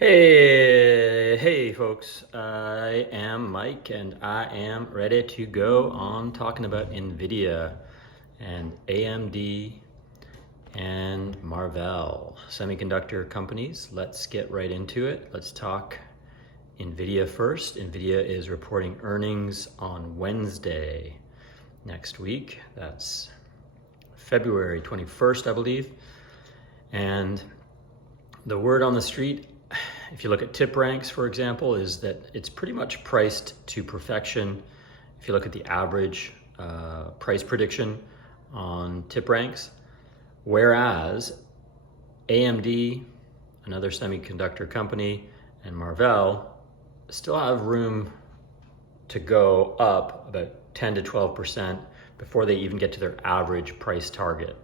Hey folks, I am Mike and I am ready to go on talking about NVIDIA and AMD and Marvell semiconductor companies. Let's get right into it. Let's talk NVIDIA first. NVIDIA is reporting earnings on Wednesday next week. That's February 21st, I believe. And the word on the street, if you look at tip ranks, for example, is that it's pretty much priced to perfection. If you look at the average price prediction on tip ranks, whereas AMD, another semiconductor company, and Marvell still have room to go up about 10 to 12% before they even get to their average price target.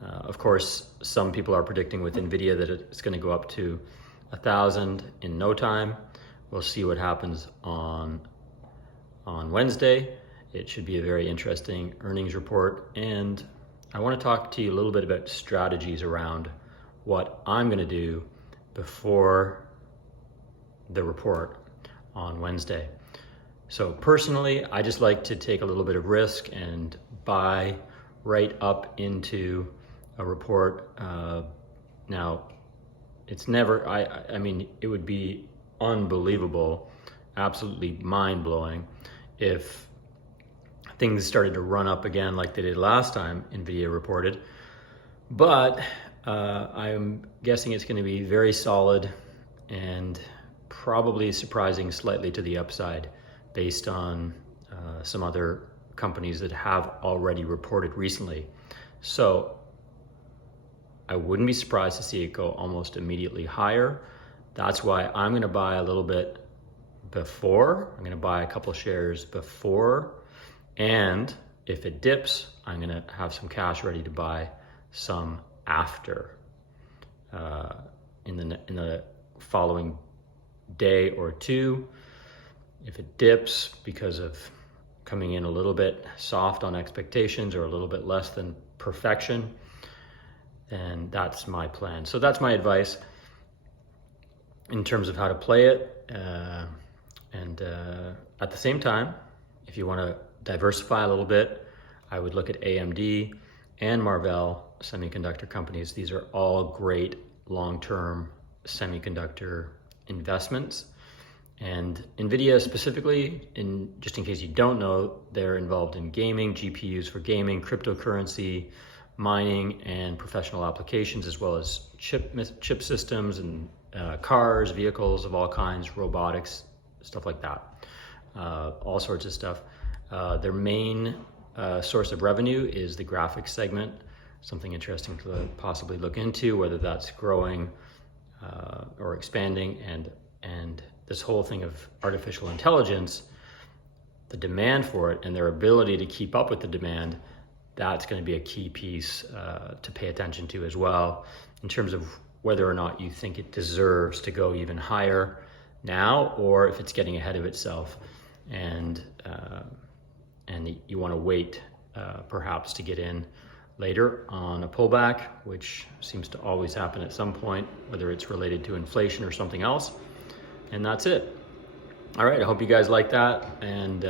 Of course, some people are predicting with NVIDIA that it's going to go up to 1,000 in no time. We'll see what happens on Wednesday. It should be a very interesting earnings report, and I want to talk to you a little bit about strategies around what I'm going to do before the report on Wednesday. So personally, I just like to take a little bit of risk and buy right up into a report. Now, it's never, I mean, it would be unbelievable, absolutely mind-blowing if things started to run up again like they did last time NVIDIA reported. But I'm guessing it's going to be very solid and probably surprising slightly to the upside based on some other companies that have already reported recently. So I wouldn't be surprised to see it go almost immediately higher. That's why I'm going to buy a little bit before. I'm going to buy a couple shares before, and if it dips, I'm going to have some cash ready to buy some after in the following day or two. If it dips because of coming in a little bit soft on expectations or a little bit less than perfection, then that's my plan. So that's my advice in terms of how to play it. And at the same time, if you want to diversify a little bit, I would look at AMD and Marvell semiconductor companies. These are all great long-term semiconductor investments. And NVIDIA specifically, just in case you don't know, they're involved in gaming, GPUs for gaming, cryptocurrency, mining, and professional applications, as well as chip systems and cars, vehicles of all kinds, robotics, stuff like that, all sorts of stuff. Their main source of revenue is the graphics segment, something interesting to possibly look into, whether that's growing or expanding, and this whole thing of artificial intelligence, the demand for it and their ability to keep up with the demand, that's going to be a key piece to pay attention to as well, in terms of whether or not you think it deserves to go even higher now, or if it's getting ahead of itself and you want to wait perhaps to get in later on a pullback, which seems to always happen at some point, whether it's related to inflation or something else. And that's it. All right, I hope you guys like that, and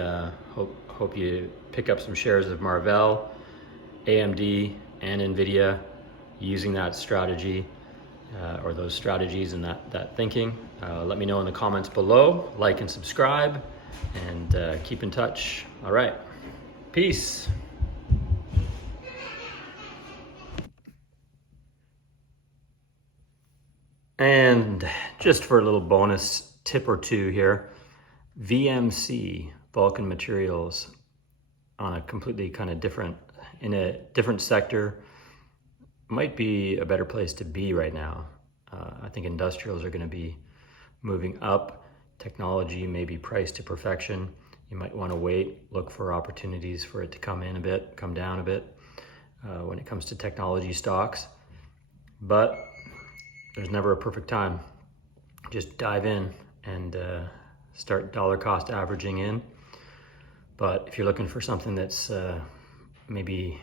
hope you pick up some shares of Marvell, AMD, and NVIDIA using that strategy or those strategies and that thinking. Let me know in the comments below, like and subscribe, and keep in touch. All right, peace. And just for a little bonus tip or two here, VMC, Vulcan Materials, on a completely kind of in a different sector, might be a better place to be right now. I think industrials are going to be moving up. Technology may be priced to perfection. You might want to wait, look for opportunities for it to come down a bit when it comes to technology stocks. But there's never a perfect time. Just dive in and start dollar cost averaging in. But if you're looking for something that's maybe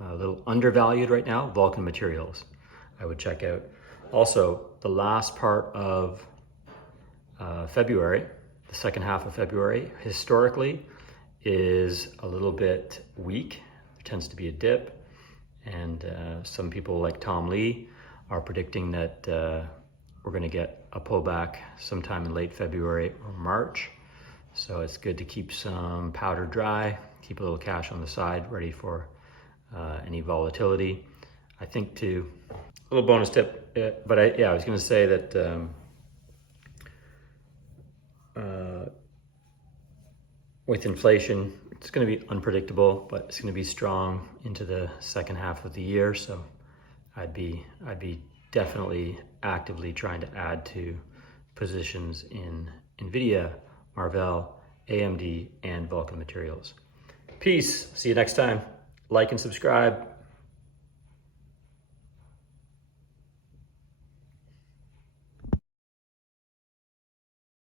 a little undervalued right now, Vulcan Materials, I would check out. Also, the last part of February, the second half of February, historically is a little bit weak. There tends to be a dip, and some people like Tom Lee are predicting that we're going to get a pullback sometime in late February or March. So it's good to keep some powder dry, keep a little cash on the side ready for any volatility. I think too, a little bonus tip, but I was going to say that with inflation, it's going to be unpredictable, but it's going to be strong into the second half of the year. So I'd be definitely actively trying to add to positions in NVIDIA, Marvell, AMD, and Vulcan Materials. Peace. See you next time. Like and subscribe.